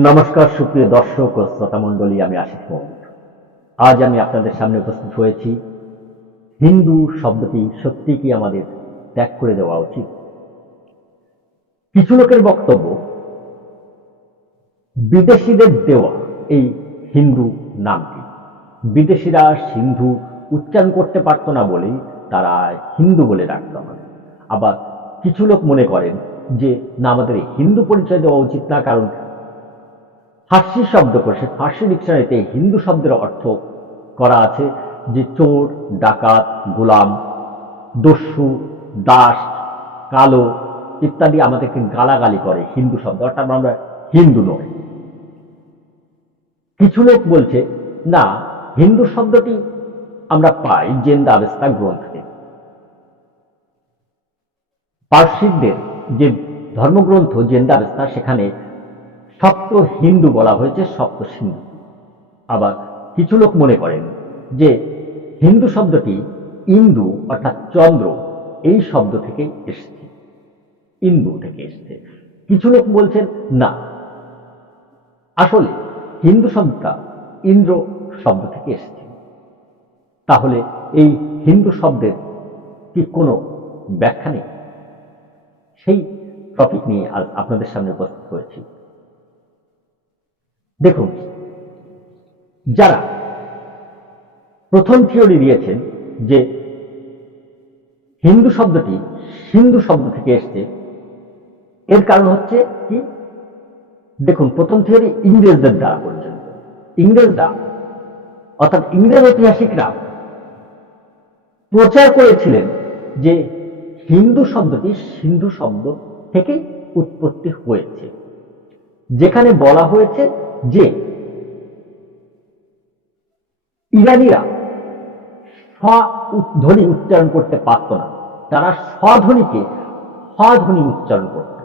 নমস্কার, সুপ্রিয় দর্শক ও শ্রোতা মণ্ডলী, আমি মোহাম্মদ আজ আমি আপনাদের সামনে উপস্থিত হয়েছি। হিন্দু শব্দটি সত্যি কি আমাদের ত্যাগ করে দেওয়া উচিত? কিছু লোকের বক্তব্য, বিদেশিদের দেওয়া এই হিন্দু নামটি। বিদেশিরা সিন্ধু উচ্চারণ করতে পারত না বলেই তারা হিন্দু বলে ডাকত আমাদের। আবার কিছু লোক মনে করেন যে, না, আমাদের হিন্দু পরিচয় দেওয়া উচিত না, কারণ ফার্সি শব্দ করে, সে ফার্সি ডিকশনারিতে হিন্দু শব্দের অর্থ করা আছে যে চোর, ডাকাত, গোলাম, দস্যু, দাস, কালো ইত্যাদি আমাদেরকে গালাগালি করে, হিন্দু শব্দ। অর্থাৎ আমরা হিন্দু নয় কিছু লোক বলছে, না, হিন্দু শব্দটি আমরা পাই, জেন্দা আবেস্তা গ্রন্থে। পার্সিকদের যে ধর্মগ্রন্থ, জেন্দা সেখানে সপ্ত হিন্দু বলা হয়েছে সপ্ত সিন্ধু আবার কিছু লোক মনে করেন যে হিন্দু শব্দটি ইন্দু অর্থাৎ চন্দ্র, এই শব্দ থেকে এসছে। ইন্দু থেকে এসছে। কিছু লোক বলছেন, না। আসলে হিন্দু শব্দটা ইন্দ্র শব্দ থেকে এসেছে। তাহলে এই হিন্দু শব্দের কি কোনো ব্যাখ্যা নেই? সেই টপিক নিয়ে আপনাদের সামনে উপস্থিত হয়েছি। দেখুন, যারা প্রথম থিওরি দিয়েছেন যে হিন্দু শব্দটি সিন্ধু শব্দ থেকে এসছে, এর কারণ হচ্ছে কি? দেখুন, প্রথম থিওরি ইংরেজদের দ্বারা পর্যন্ত ইংরেজরা, অর্থাৎ ইংরেজ ঐতিহাসিকরা প্রচার করেছিলেন যে হিন্দু শব্দটি সিন্ধু শব্দ থেকে উৎপত্তি হয়েছে। যেখানে বলা হয়েছে যে ইরানিরা স্বধ্বনি উচ্চারণ করতে পারত না। তারা স্বধ্বনিকে হধ্বনি উচ্চারণ করত।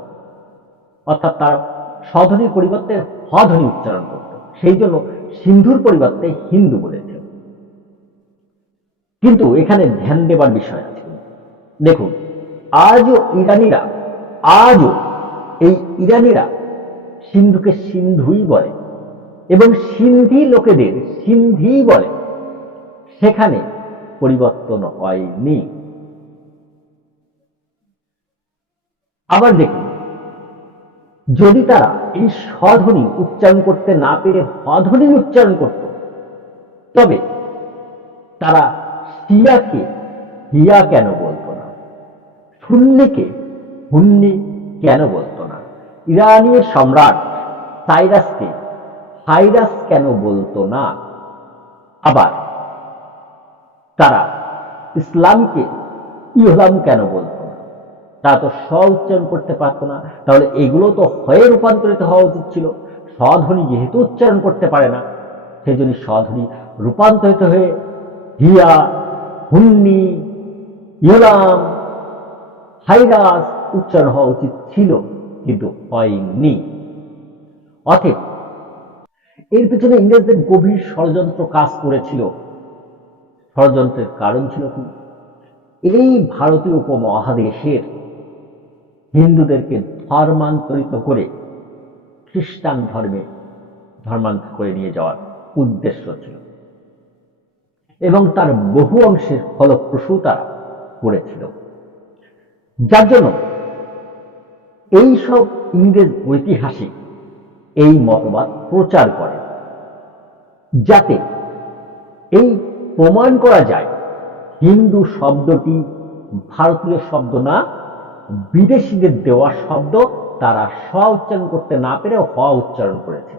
অর্থাৎ তারা স্বধ্বনির পরিবর্তে হধ্বনি উচ্চারণ করত। সেই জন্য সিন্ধুর পরিবর্তে হিন্দু বলেছে কিন্তু এখানে ধ্যান দেবার বিষয় আছে। দেখুন, আজও ইরানিরা, আজও এই ইরানিরা সিন্ধুকে সিন্ধুই বলে। এবং সিন্ধি লোকেদের, সিন্ধি বলে, সেখানে পরিবর্তন হয়নি। আবার দেখুন, যদি তারা এই স্বধ্বনি উচ্চারণ করতে না পেরে হধ্বনি উচ্চারণ করত, তবে তারা সিয়াকে হিয়া কেন বলতো না? শূন্যকে হুন্নি কেন বলতো না? ইরানীয় সম্রাট সাইরাসকে ভাইরাস কেন বলতো না? আবার, তারা ইসলামকে ইহলাম কেন বলতো না? তারা তো স্ব উচ্চারণ করতে পারতো না। তাহলে এগুলো তো হয়ে রূপান্তরিত হওয়া উচিত ছিল। স্বধ্বনি যেহেতু উচ্চারণ করতে পারে না সেই জন্য স্বধ্বনি রূপান্তরিত হয়ে হিয়া, হুন্নি ইহলাম ভাইরাস উচ্চারণ হওয়া উচিত ছিল, কিন্তু হয়নি। অতএব এর পিছনে ইংরেজদের গভীর ষড়যন্ত্র কাজ করেছিল। ষড়যন্ত্রের কারণ ছিল কি? এই ভারতীয় উপমহাদেশের হিন্দুদেরকে ধর্মান্তরিত করে খ্রিস্টান ধর্মে ধর্মান্তর করে নিয়ে যাওয়ার উদ্দেশ্য ছিল। এবং তার বহু অংশের ফলপ্রসূ তারা করেছিল। যার জন্য এইসব ইংরেজ ঐতিহাসিক এই মতবাদ প্রচার করে। যাতে এই প্রমাণ করা যায়, হিন্দু শব্দটি ভারতীয় শব্দ না, বিদেশিদের দেওয়া শব্দ তারা স্ব উচ্চারণ করতে না পেরে হ উচ্চারণ করেছে।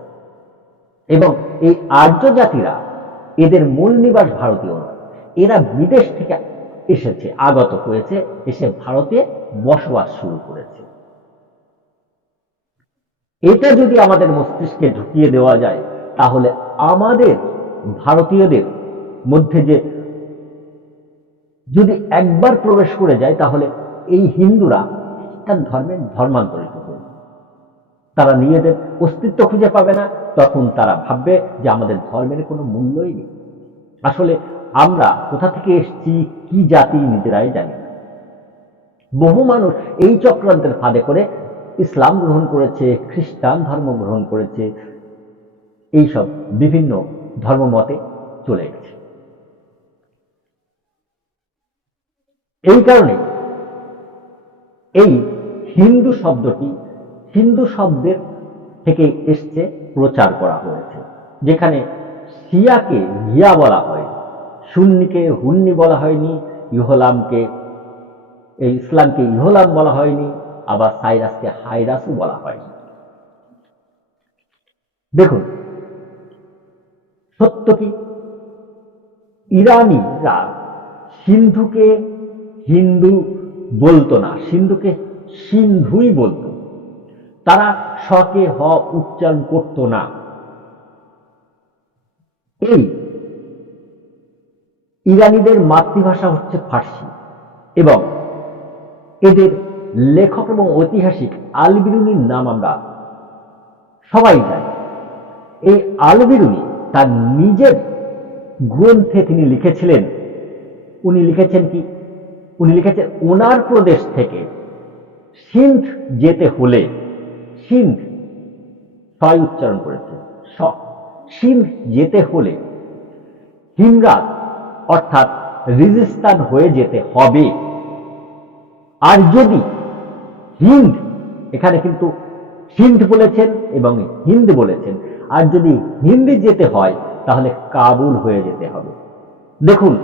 এবং এই আর্য জাতিরা এদের মূল নিবাস ভারতীয় নয়, এরা বিদেশ থেকে এসেছে, আগত হয়েছে, এসে ভারতে বসবাস শুরু করেছে। এটা যদি আমাদের মস্তিষ্কে ঢুকিয়ে দেওয়া যায়, তাহলে আমাদের, ভারতীয়দের মধ্যে যে যদি একবার প্রবেশ করে যায়, তাহলে এই হিন্দুরা খ্রিস্টান ধর্মে ধর্মান্তরিত হবে তারা নিজেদের অস্তিত্ব খুঁজে পাবে না, তখন তারা ভাববে যে আমাদের ধর্মের কোনো মূল্যই নেই। আসলে আমরা কোথা থেকে এসছি, কি জাতি নিজেরাই জানি না। বহু মানুষ এই চক্রান্তের ফাঁদে করে ইসলাম গ্রহণ করেছে, খ্রিস্টান ধর্ম গ্রহণ করেছে, এইসব বিভিন্ন ধর্মমতে চলে গেছে। এই কারণে এই হিন্দু শব্দটি, হিন্দু শব্দের থেকে এসছে প্রচার করা হয়েছে, যেখানে শিয়াকে হিয়া বলা হয়, সুন্নিকে হুন্নি বলা হয়নি, ইহলামকে, এই ইসলামকে ইহলাম বলা হয়নি আবার সাইরাসকে হাইরাসও বলা হয়। দেখুন, সত্য কি? ইরানিরা সিন্ধুকে হিন্দু বলতো না, সিন্ধুকে সিন্ধুই বলতো। তারা শকে হ উচ্চারণ করতো না। এই ইরানিদের মাতৃভাষা হচ্ছে ফার্সি এবং এদের লেখক এবং ঐতিহাসিক আলবিরুনির নাম আমরা সবাই জানি। এই আলবিরুনি তার নিজের গ্রন্থে তিনি লিখেছিলেন। উনি লিখেছেন কি? উনি লিখেছেন ওনার প্রদেশ থেকে সিন্ধ যেতে হলে সিন্ধ ছয় উচ্চারণ করেছে। স। সিন্ধ যেতে হলে হিমরাত, অর্থাৎ রিজিস্তান হয়ে যেতে হবে। আর যদি হিন্দ। এখানে কিন্তু সিন্ধ বলেছেন এবং হিন্দ বলেছেন। আর যদি হিন্দি যেতে হয়, তাহলে কাবুল হয়ে যেতে হবে। দেখুন,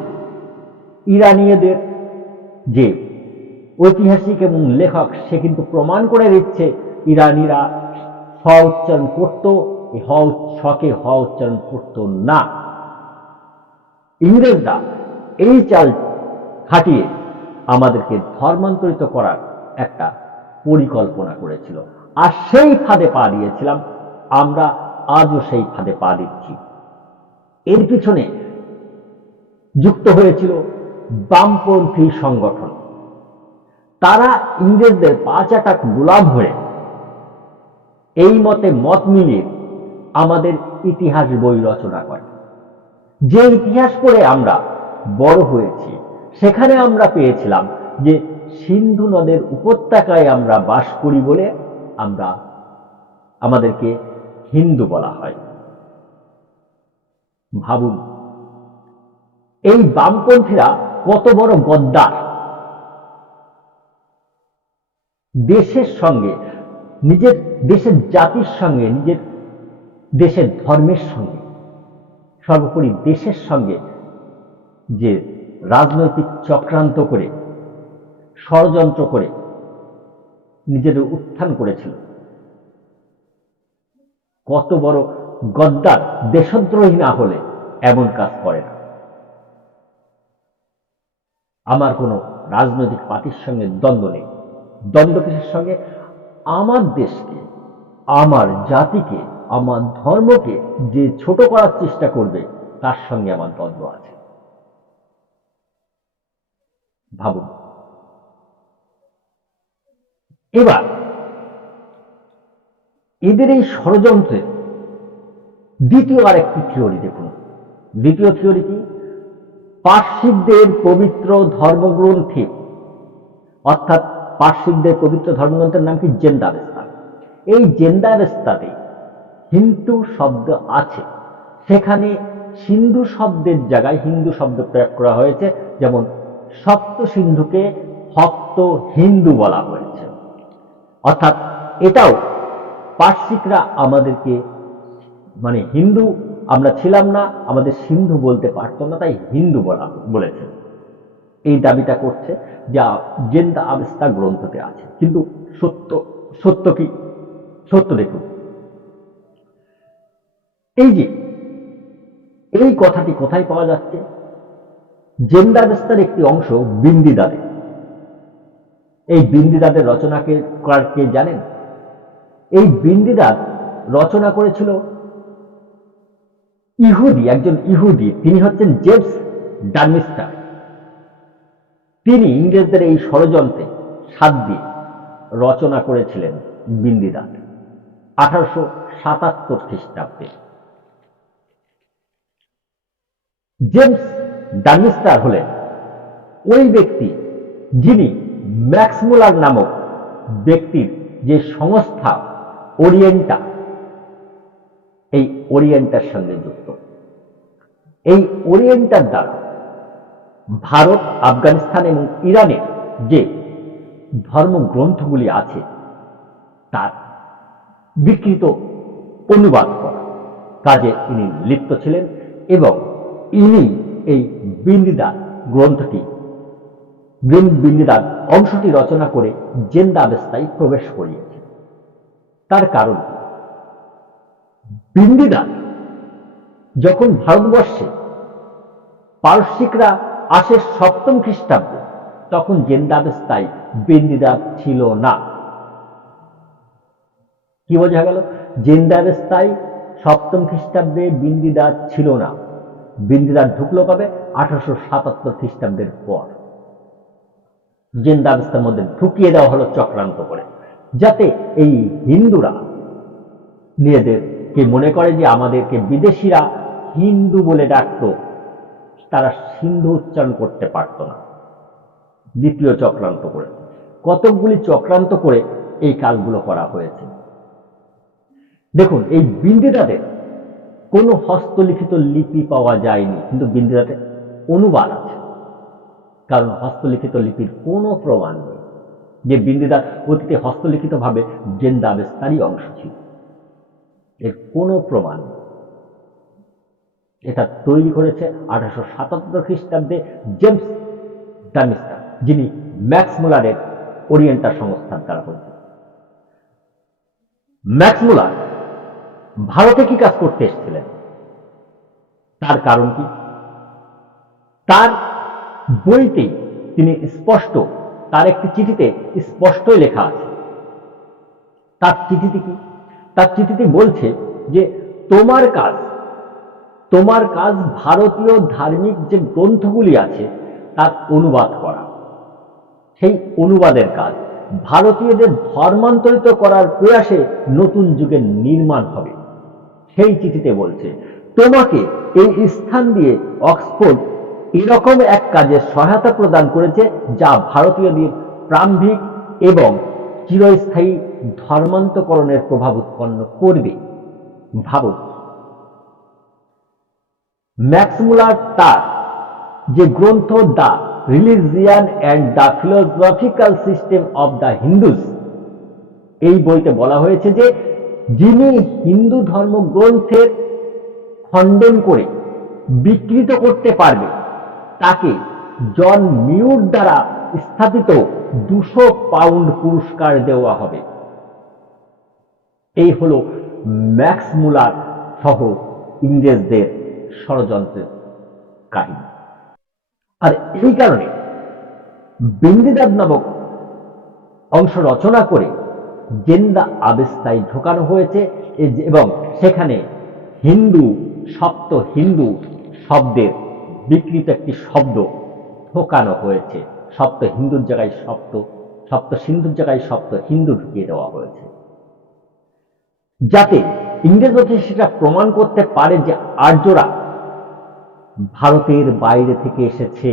ইরানীয়দের যে ঐতিহাসিক এবং লেখক, সে কিন্তু প্রমাণ করে দিচ্ছে, ইরানিরা হ উচ্চারণ করতো হ শকে হ উচ্চারণ করতো না। ইংরেজরা এই চাল খাটিয়ে আমাদেরকে ধর্মান্তরিত করার একটা পরিকল্পনা করেছিল। আর সেই ফাঁদে পা দিয়েছিলাম। আমরা আজও সেই ফাঁদে পা দিচ্ছি। এর পিছনে যুক্ত হয়েছিল বামপন্থী সংগঠন। তারা ইংরেজদের পাঁচ আটাক গোলাম হয়ে এই মতে মত মিলিয়ে আমাদের ইতিহাস বই রচনা করে। যে ইতিহাস পড়ে আমরা বড় হয়েছি, সেখানে আমরা পেয়েছিলাম যে সিন্ধু নদের উপত্যকায় আমরা বাস করি বলে আমরা আমাদেরকে হিন্দু বলা হয়। ভাবুন, এই বামপন্থীরা কত বড় গদ্দার। দেশের সঙ্গে, নিজের দেশের জাতির সঙ্গে, নিজের দেশের ধর্মের সঙ্গে, সর্বোপরি দেশের সঙ্গে যে রাজনৈতিক চক্রান্ত করে ষড়যন্ত্র করে নিজেদের উত্থান করেছিল। কত বড় গদ্দার দেশদ্রোহী না হলে এমন কাজ করে না। আমার কোনো রাজনৈতিক পার্টির সঙ্গে দ্বন্দ্ব নেই। দ্বন্দ্ব কিসের সঙ্গে? আমার দেশকে, আমার জাতিকে, আমার ধর্মকে যে ছোট করার চেষ্টা করবে, তার সঙ্গে আমার দ্বন্দ্ব আছে। ভাবুন। এবার, এদের এই ষড়যন্ত্রে দ্বিতীয় আরেকটি থিওরি দেখুন। দ্বিতীয় থিওরি কি? পার্শ্বিকদের পবিত্র ধর্মগ্রন্থে, অর্থাৎ পার্শ্বিকদের পবিত্র ধর্মগ্রন্থের নাম কি? জেন্দাবেস্তা এই জেন্দাবেস্তাতে হিন্দু শব্দ আছে। সেখানে সিন্ধু শব্দের জায়গায় হিন্দু শব্দ প্রয়োগ করা হয়েছে। যেমন সপ্ত সিন্ধুকে ভক্ত হিন্দু বলা হয়েছে। অর্থাৎ এটাও পার্শ্বিকরা আমাদেরকে মানে হিন্দু আমরা ছিলাম না, আমাদের সিন্ধু বলতে পারতো না, তাই হিন্দু বলা, বলেছে। এই দাবিটা করছে যা জেন্দা আবেস্তা গ্রন্থতে আছে। কিন্তু সত্য সত্য কি? সত্য দেখুন। এই যে, এই কথাটি কোথায় পাওয়া যাচ্ছে? জেন্দাবেস্তার একটি অংশ বিন্দিদাদে এই বিন্দিদাদের রচনাকে করার কে জানেন? এই বিন্দিদাদ রচনা করেছিল ইহুদি, একজন ইহুদি। তিনি হচ্ছেন জেমস ডানমিস্টার তিনি ইংরেজদের এই ষড়যন্ত্রে সাত দিয়ে রচনা করেছিলেন বিন্দিদাদ আঠারোশো সাতাত্তর খ্রিস্টাব্দে। জেমস ডানমিস্টার হলেন ওই ব্যক্তি যিনি ম্যাক্সমুলার নামক ব্যক্তির যে সংস্থা ওরিয়েন্টা, এই ওরিয়েন্টার সঙ্গে যুক্ত। এই ওরিয়েন্টার দ্বারা ভারত, আফগানিস্তান এবং ইরানের যে ধর্মগ্রন্থগুলি আছে, তার বিকৃত অনুবাদ করা। কাজে ইনি লিপ্ত ছিলেন এবং ইনি এই বিন্দিদার গ্রন্থটি বৃন- বিন্দিদার অংশটি রচনা করে জেন্দাবেস্তায় প্রবেশ করিয়েছেন তার কারণ কি? বিন্দিদার যখন ভারতবর্ষে পারসিকরা আসে সপ্তম খ্রিস্টাব্দে, তখন জেন্দাবেস্তায় বিন্দিদার ছিল না। কি বোঝা গেল? জেন্দাবেস্তায় সপ্তম খ্রিস্টাব্দে বিন্দিদার ছিল না। বিন্দিদার ঢুকলো কবে? আঠারোশো সাতাত্তর খ্রিস্টাব্দের পর। জেন্দাবেস্তার মধ্যে ঢুকিয়ে দেওয়া হলো চক্রান্ত করে। যাতে এই হিন্দুরা নিজেদেরকে মনে করে যে আমাদেরকে বিদেশিরা হিন্দু বলে ডাকতো, তারা সিন্ধু উচ্চারণ করতে পারত না। দ্বিতীয় চক্রান্ত করে। কতকগুলি চক্রান্ত করে এই কাজগুলো করা হয়েছে। দেখুন, এই বিন্দিদাদের কোনো হস্তলিখিত লিপি পাওয়া যায়নি, কিন্তু বিন্দিদাতে অনুবাদ আছে। কারণ হস্তলিখিত লিপির কোনো প্রমাণ নেই। যে বিন্দিদার অতীতে হস্তলিখিতভাবে জেন্দাবেস্তারই অংশ ছিল। এর কোনো প্রমাণ নেই। এটা তৈরি করেছে আঠারোশো সাতাত্তর খ্রিস্টাব্দে জেমস ডামিস্টার যিনি ম্যাক্স মুলারের ওরিয়েন্টাল সংস্থার দ্বারা পরিচিত। ম্যাক্স মুলার ভারতে কি কাজ করতে এসেছিলেন? তার কারণ কি? তার বইতে তিনি স্পষ্ট, তার একটি চিঠিতে স্পষ্টই লেখা আছে। তার চিঠিতে কি? তার চিঠিতে বলছে যে, তোমার কাজ তোমার কাজ ভারতীয় ধার্মিক যে গ্রন্থগুলি আছে, তার অনুবাদ করা। সেই অনুবাদের কাজ ভারতীয়দের ধর্মান্তরিত করার প্রয়াসে নতুন যুগের নির্মাণ হবে। সেই চিঠিতে বলছে, তোমাকে এই স্থান দিয়ে অক্সফোর্ড এরকম এক কাজে সহায়তা প্রদান করেছে যা ভারতীয়দের প্রাম্ভিক এবং চিরস্থায়ী ধর্মান্তকরণের প্রভাব উৎপন্ন করবে। ভাবুন। ম্যাক্সমুলার তার যে গ্রন্থ the religion and the philosophical system of the Hindus, এই বইতে বলা হয়েছে যে যিনি হিন্দু ধর্মগ্রন্থের খণ্ডন করে বিকৃত করতে পারবে তাকে জন মিউর দ্বারা স্থাপিত দুশো পাউন্ড পুরস্কার দেওয়া হবে। এই হল ম্যাক্স মুলার সহ ইংরেজদের ষড়যন্ত্রের কাহিনী। আর এই কারণে বিন্দিদাব নামক অংশ রচনা করে জেন্দা আবেস্তায় ঢোকানো হয়েছে এবং সেখানে হিন্দু, সপ্ত হিন্দু শব্দের বিকৃত একটি শব্দ ঢোকানো হয়েছে। সপ্ত হিন্দুর জায়গায় সপ্ত সপ্ত সিন্ধুর জায়গায় সপ্ত হিন্দু ঢুকিয়ে দেওয়া হয়েছে। যাতে ইংরেজ সেটা প্রমাণ করতে পারে যে আর্যরা ভারতের বাইরে থেকে এসেছে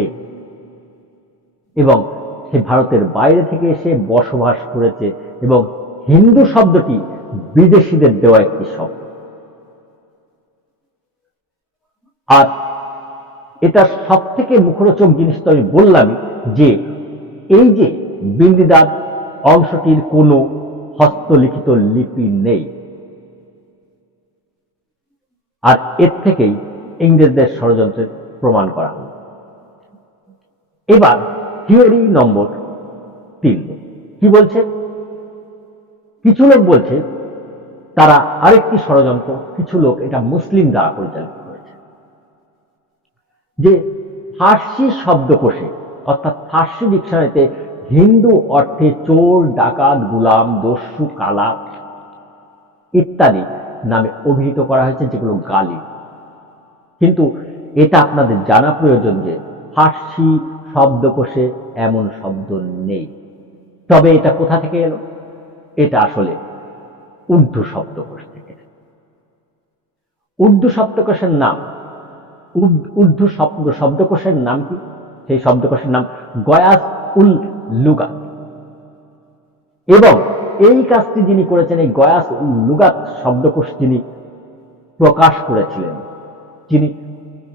এবং সে ভারতের বাইরে থেকে এসে বসবাস করেছে এবং হিন্দু শব্দটি বিদেশিদের দেওয়া একটি শব্দ। আর এটা সব থেকে মুখরোচক জিনিস তো আমি বললাম যে, এই যে বিন্দিদার অংশটির কোনো হস্তলিখিত লিপি নেই। আর এর থেকেই ইংরেজদের ষড়যন্ত্রের প্রমাণ করা হল। এবার থিওরি নম্বর তিন। কি বলছে? কিছু লোক বলছে, তারা আরেকটি ষড়যন্ত্র কিছু লোক এটা মুসলিম দ্বারা পরিচালিত। যে ফার্সি শব্দকোষে, অর্থাৎ ফার্সি ডিকশনারিতে হিন্দু অর্থে চোর, ডাকাত, গুলাম, দস্যু, কালা ইত্যাদি নামে অভিহিত করা হয়েছে, যেগুলো গালি। কিন্তু এটা আপনাদের জানা প্রয়োজন যে ফার্সি শব্দকোষে এমন শব্দ নেই। তবে এটা কোথা থেকে এলো? এটা আসলে উর্দু শব্দকোষ থেকে। উর্দু শব্দকোষের নাম উর্দু শব্দ, শব্দকোষের নাম কি? সেই শব্দকোষের নাম গয়াস উল লুগা এবং এই কাজটি যিনি করেছেন, এই গয়াস উল লুগাত শব্দকোষ যিনি প্রকাশ করেছিলেন, যিনি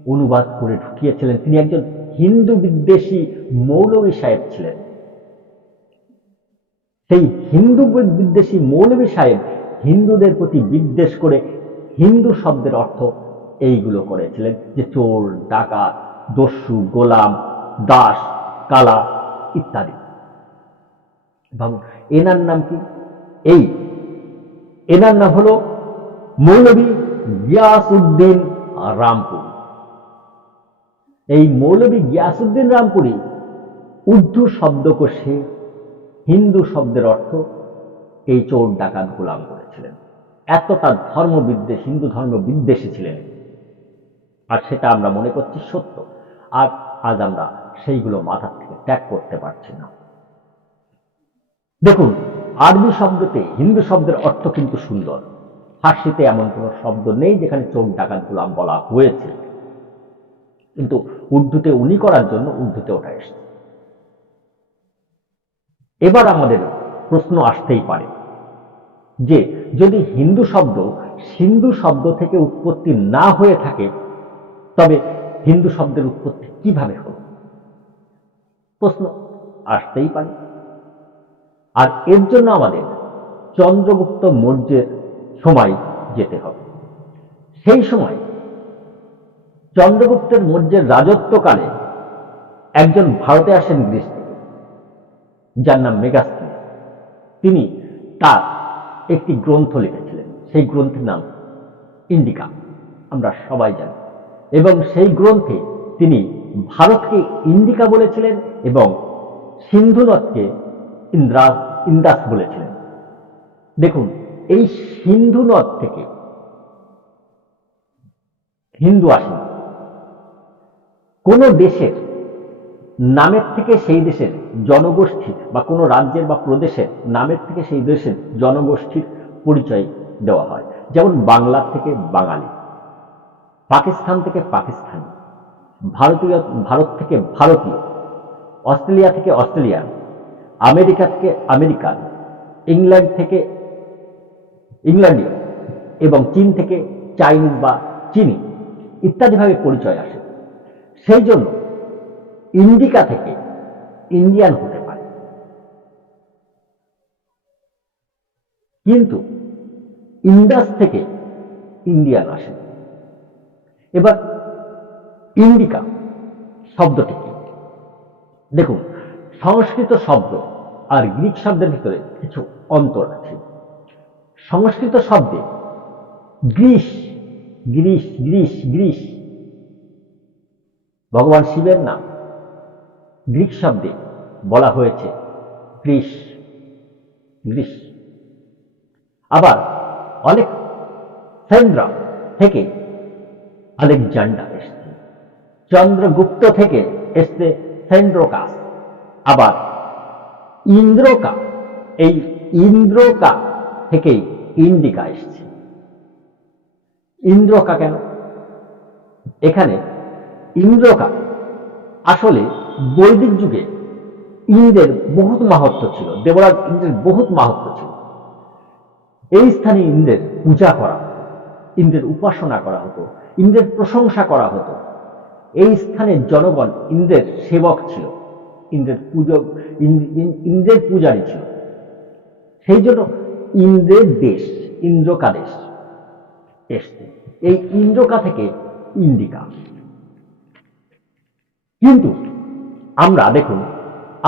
অনুবাদ করে ঢুকিয়েছিলেন, তিনি একজন হিন্দু বিদ্বেষী মৌলবী সাহেব ছিলেন। সেই হিন্দু বিদ্বেষী মৌলবী সাহেব হিন্দুদের প্রতি বিদ্বেষ করে হিন্দু শব্দের অর্থ এইগুলো করেছিলেন যে চোর ডাকাত, দস্যু, গোলাম, দাস, কালা ইত্যাদি। ভাবুন এনার নাম কি? এই। এনার নাম হলো মৌলবী গিয়াসউদ্দিন রামপুর। এই মৌলবী গিয়াসউদ্দিন রামপুরি উর্দু শব্দকোষে হিন্দু শব্দের অর্থ এই চোর ডাকাত, গোলাম করেছিলেন। এতটা ধর্মবিদ্বেষ, হিন্দু ধর্ম বিদ্বেষী ছিলেন। আর সেটা আমরা মনে করছি সত্য। আর আজ আমরা সেইগুলো মাথার থেকে ত্যাগ করতে পারছি না। দেখুন, আরবি শব্দতে হিন্দু শব্দের অর্থ কিন্তু সুন্দর। ফার্সিতে এমন কোনো শব্দ নেই যেখানে চোখ ডাকাত গোলাম বলা হয়েছে। কিন্তু উর্দুতে উনি করার জন্য উর্দুতে ওটা এসছে। এবার আমাদের প্রশ্ন আসতেই পারে যে, যদি হিন্দু শব্দ সিন্ধু শব্দ থেকে উৎপত্তি না হয়ে থাকে তবে হিন্দু শব্দের উৎপত্তি কীভাবে হল? প্রশ্ন আসতেই পারে। আর এর জন্য আমাদের চন্দ্রগুপ্ত মৌর্যের সময় যেতে হবে। সেই সময় চন্দ্রগুপ্তের মৌর্যের রাজত্বকালে একজন ভারতে আসেন গ্রিস থেকে যার নাম মেগাস্তিনিস তিনি তার একটি গ্রন্থ লিখেছিলেন। সেই গ্রন্থের নাম ইন্ডিকা। আমরা সবাই জানি। এবং সেই গ্রন্থে তিনি ভারতকে ইন্ডিকা বলেছিলেন এবং সিন্ধু নদকে ইন্দ্রা, ইন্দাস বলেছিলেন। দেখুন, এই সিন্ধু নদ থেকে হিন্দু আসেন। কোন দেশের নামের থেকে সেই দেশের জনগোষ্ঠী বা কোনো রাজ্যের বা প্রদেশের নামের থেকে সেই দেশের জনগোষ্ঠীর পরিচয় দেওয়া হয়। যেমন বাংলার থেকে বাঙালি। পাকিস্তান থেকে পাকিস্তান, ভারতীয়, ভারত থেকে ভারতীয়, অস্ট্রেলিয়া থেকে অস্ট্রেলিয়ান আমেরিকা থেকে আমেরিকান ইংল্যান্ড থেকে ইংল্যান্ডীয় এবং চীন থেকে চাইনিজ বা চিনি ইত্যাদিভাবে পরিচয় আসে। সেই জন্য ইন্ডিকা থেকে ইন্ডিয়ান হতে পারে। কিন্তু ইন্ডাস থেকে ইন্ডিয়ান আসে। এবার ইন্ডিকা শব্দটি। দেখুন, সংস্কৃত শব্দ আর গ্রিক শব্দের ভিতরে কিছু অন্তর আছে। সংস্কৃত শব্দে গ্রীষ গ্রীষ গ্রীষ গ্রীষ ভগবান শিবের নাম। গ্রিক শব্দে বলা হয়েছে গ্রীষ গ্রীষ আবার অনেক সেন্দ্রা থেকে আলেকজান্ডার এসছে। চন্দ্রগুপ্ত থেকে এসছে সেন্ড্রোকাস আবার ইন্দ্রকা, এই ইন্দ্রকা থেকেই ইন্ডিকা এসছে। ইন্দ্রকা কেন? এখানে ইন্দ্রকা আসলে বৈদিক যুগে ইন্দ্রের বহুত মাহাত্ম ছিল, দেবরাজ ইন্দ্রের বহুত মাহাত্ম ছিল। এই স্থানে ইন্দ্রের পূজা করা ইন্দ্রের উপাসনা করা হতো ইন্দ্রের প্রশংসা করা হতো। এই স্থানের জনগণ ইন্দ্রের সেবক ছিল। ইন্দ্রের পুজো ইন্দ্রের পূজারী ছিল। সেই জন্য ইন্দ্রের দেশ, ইন্দ্রকা দেশ এসছে এই ইন্দ্রকা থেকে ইন্ডিকা কিন্তু আমরা, দেখুন,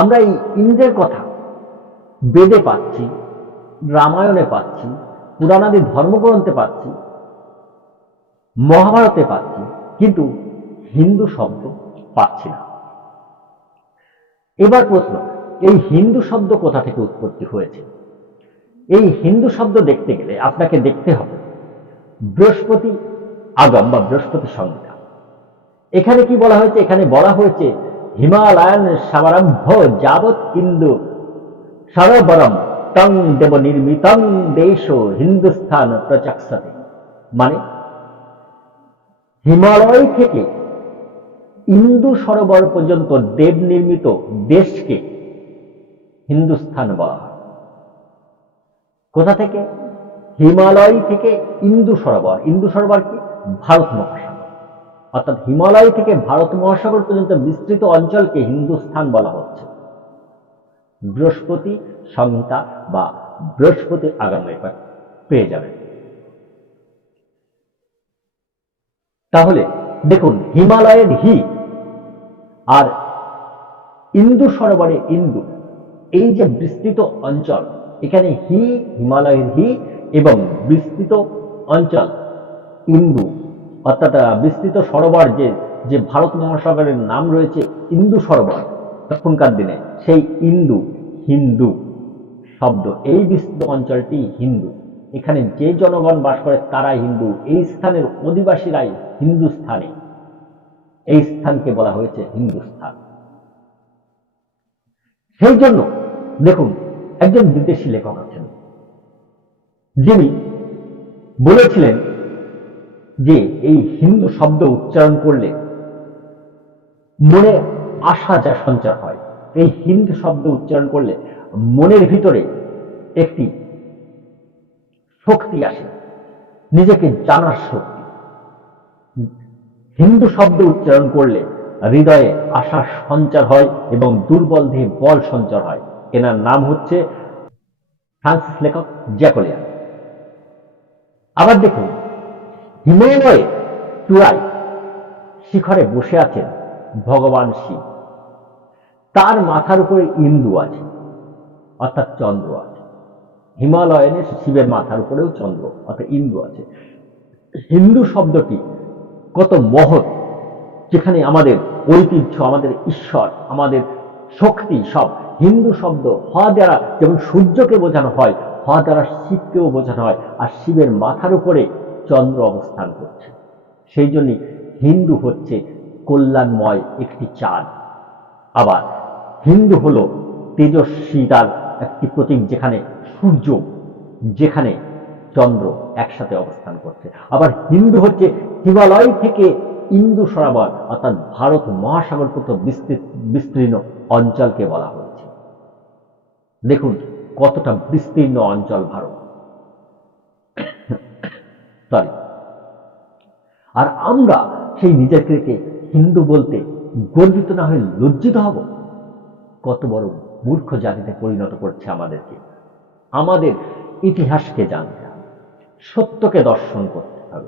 আমরা এই ইন্দ্রের কথা বেদে পাচ্ছি, রামায়ণে পাচ্ছি, পুরাণাদি ধর্মগ্রন্থে পাচ্ছি মহাভারতে পাচ্ছি, কিন্তু হিন্দু শব্দ পাচ্ছি না। এবার প্রশ্ন, এই হিন্দু শব্দ কোথা থেকে উৎপত্তি হয়েছে? এই হিন্দু শব্দ দেখতে গেলে আপনাকে দেখতে হবে, বৃহস্পতি আগম বা বৃহস্পতি সংহিতা এখানে কি বলা হয়েছে? এখানে বলা হয়েছে, হিমালয়ান সামারম্ভ যাবৎ হিন্দু সরবরম তং দেব নির্মিতং দেশ হিন্দুস্থান প্রচক্ষতে মানে হিমালয় থেকে ইন্দু সরোবর পর্যন্ত দেব নির্মিত দেশকে হিন্দুস্থান বলা কোথা থেকে? হিমালয় থেকে ইন্দু সরোবর। ইন্দু সরোবর কি? ভারত মহাসাগর। অর্থাৎ হিমালয় থেকে ভারত মহাসাগর পর্যন্ত বিস্তৃত অঞ্চলকে হিন্দুস্থান বলা হচ্ছে। বৃহস্পতি, সংহিতা বা বৃহস্পতি আগামী পেয়ে যাবেন। তাহলে দেখুন, হিমালয়ের হি আর ইন্দু সরোবরে ইন্দু, এই যে বিস্তৃত অঞ্চল, এখানে হি, হিমালয়ের হি এবং বিস্তৃত অঞ্চল ইন্দু, অর্থাৎ বিস্তৃত সরোবর যে যে ভারত মহাসাগরের নাম রয়েছে ইন্দু সরোবর, তখনকার দিনে সেই ইন্দু, হিন্দু শব্দ, এই বিস্তৃত অঞ্চলটি হিন্দু। এখানে যে জনগণ বাস করে তারা হিন্দু, এই স্থানের অধিবাসীরাই হিন্দুস্থানী। এই স্থানকে বলা হয়েছে হিন্দুস্থান। সেই জন্য দেখুন, একজন বিদেশি লেখক আছেন, যিনি বলেছিলেন যে এই হিন্দু শব্দ উচ্চারণ করলে মনে আশা যা সঞ্চার হয়। এই হিন্দু শব্দ উচ্চারণ করলে মনের ভিতরে একটি শক্তি আসে, নিজেকে জানার শক্তি। হিন্দু শব্দ উচ্চারণ করলে হৃদয়ে আশা সঞ্চার হয় এবং দুর্বল দেহে বল সঞ্চার হয়। এনার নাম হচ্ছে ফ্রান্সিস লেখক জ্যাকোলিয়ান। আবার দেখুন, হিমালয়ে চূড়ায় শিখরে বসে আছেন ভগবান শিব। তার মাথার উপরে ইন্দু আছে, অর্থাৎ চন্দ্র আছে। হিমালয়নে শিবের মাথার উপরেও চন্দ্র, অর্থাৎ ইন্দু আছে। হিন্দু শব্দটি কত মহৎ, যেখানে আমাদের ঐতিহ্য, আমাদের ঈশ্বর, আমাদের শক্তি সব, হিন্দু শব্দ, হ দ্বারা যেমন সূর্যকে বোঝানো হয়, হ দ্বারা শিবকেও বোঝানো হয়, আর শিবের মাথার উপরে চন্দ্র অবস্থান করছে। সেই জন্যই হিন্দু হচ্ছে কল্যাণময় একটি চাঁদ। আবার হিন্দু হলো তেজস্বিতার একটি প্রতীক, যেখানে সূর্য, যেখানে চন্দ্র একসাথে অবস্থান করছে। আবার হিন্দু হচ্ছে হিমালয় থেকে ইন্দু সরোবর, অর্থাৎ ভারত মহাসাগর পর্যন্ত বিস্তীর্ণ অঞ্চলকে বলা হয়েছে। দেখুন কতটা বিস্তীর্ণ অঞ্চল ভারত। সরি আর আমরা সেই নিজেকে হিন্দু বলতে গর্বিত না হয়ে লজ্জিত হব? কত বড় মূর্খ জাতিতে পরিণত করছে আমাদেরকে। আমাদের ইতিহাসকে জানতে সত্যকে দর্শন করতে হবে।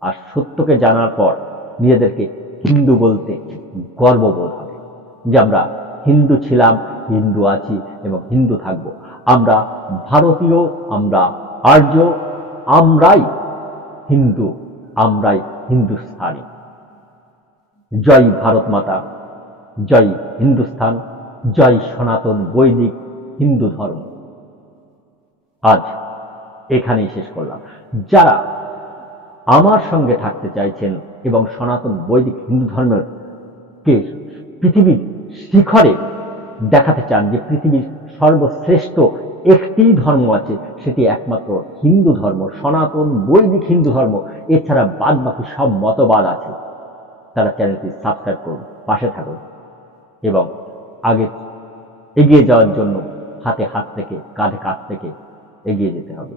আর সত্যকে জানার পর নিজেদেরকে হিন্দু বলতে গর্ববোধ হবে যে আমরা হিন্দু ছিলাম, হিন্দু আছি এবং হিন্দু থাকব। আমরা ভারতীয়, আমরা আর্য, আমরাই হিন্দু, আমরাই হিন্দুস্থানী। জয় ভারত মাতা, জয় হিন্দুস্থান, জয় সনাতন বৈদিক হিন্দু ধর্ম। আজ এখানেই শেষ করলাম। যারা আমার সঙ্গে থাকতে চাইছেন এবং সনাতন বৈদিক হিন্দু ধর্মের কে পৃথিবীর শিখরে দেখাতে চান যে পৃথিবীর সর্বশ্রেষ্ঠ একটি ধর্ম আছে, সেটি একমাত্র হিন্দু ধর্ম, সনাতন বৈদিক হিন্দু ধর্ম, এছাড়া বাদ বাকি সব মতবাদ আছে। তারা চ্যানেলটি সাবস্ক্রাইব করুন, পাশে থাকুন এবং আগে এগিয়ে যাওয়ার জন্য হাতে হাত থেকে, কাঁধে কাঁধ থেকে এগিয়ে যেতে হবে।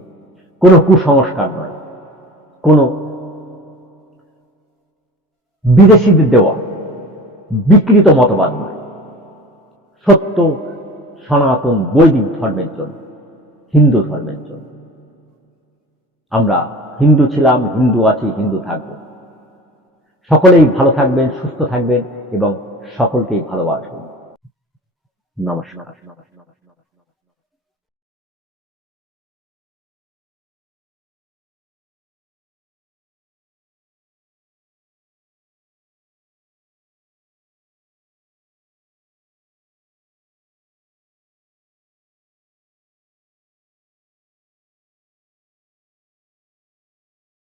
কোনো কুসংস্কার নয়। কোনো বিদেশিদের দেওয়া বিকৃত মতবাদ নয়। সত্য, সনাতন বৈদিক ধর্মের জন্য, হিন্দু ধর্মের জন্য। আমরা হিন্দু ছিলাম, হিন্দু আছি, হিন্দু থাকব। সকলেই ভালো থাকবেন, সুস্থ থাকবেন এবং সকলকেই ভালোবাসবেন নমস্কার নমস্কার।